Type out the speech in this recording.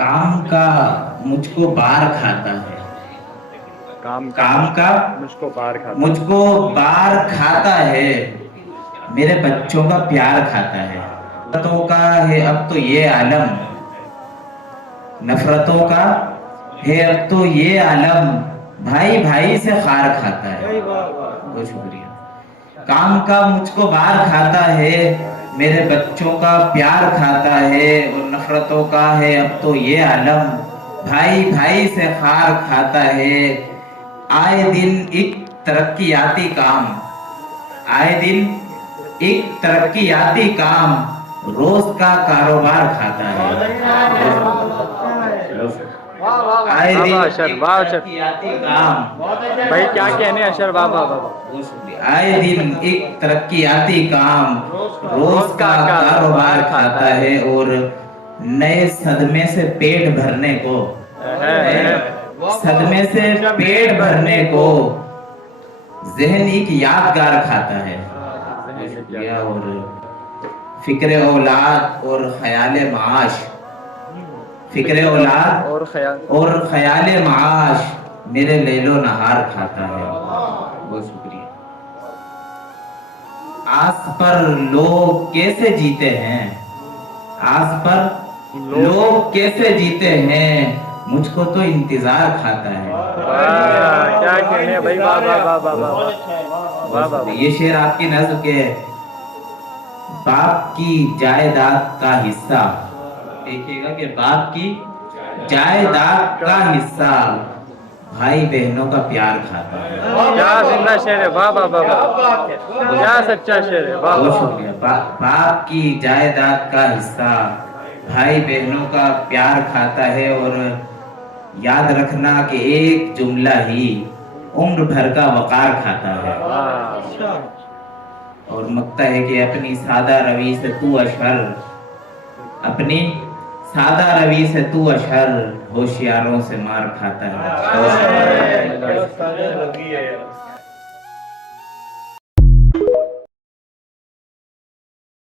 काम का मुझको बार खाता है, काम काम का मुझको बाहर खाता मुझको बार खाता है, मेरे बच्चों का प्यार खाता है। नफरतों का है अब तो ये आलम, नफरतों का है अब तो ये आलम, भाई भाई से खार खाता है। बहुत शुक्रिया। काम का मुझको बार खाता है, मेरे बच्चों का प्यार खाता है, और नफरतों का है अब तो ये आलम, भाई भाई से खार खाता है। आए दिन एक तरक्याती काम, आए दिन एक तरक्याती काम, रोज का कारोबार खाता है। आए दिन वाह अशर, एक वाह अशर। तरक्याती काम, भाई क्या कहने अशर, वाह वाह वाह। आए दिन एक तरक्याती काम, रोज का कारोबार खाता है, और नए सदमे से पेट भरने को, नए सदमे से पेट भरने को जहन एक यादगार खाता है। और फिक्र औलाद और ख्याल माश, फिक्र औलाद और ख्याल माश मेरे लैलो नहार खाता है। बहुत शुक्रिया। आस पर लोग कैसे जीते हैं, आस पर लोग कैसे जीते हैं, मुझको तो इंतजार खाता है। क्या कहने भाई, वाह वाह वाह वाह वाह वाह वाह। ये शेर आपकी नज्म के बाप की जायदाद का हिस्सा, देखिएगा कि बाप की जायदाद का हिस्सा भाई बहनों का प्यार खाता है। क्या जिंदा शेर है, वाह वाह वाह वाह। क्या सच्चा शेर है, वाह बहुत वाह। शुक्रिया। बाप की जायदाद का हिस्सा भाई बहनों का प्यार खाता है, और याद रखना कि एक जुमला ही उम्र भर का वकार खाता है। और मकता है कि अपनी सादा रवि से तू अशर, अपनी सादा रवि से तू अशर, होशियारों से मार खाता है।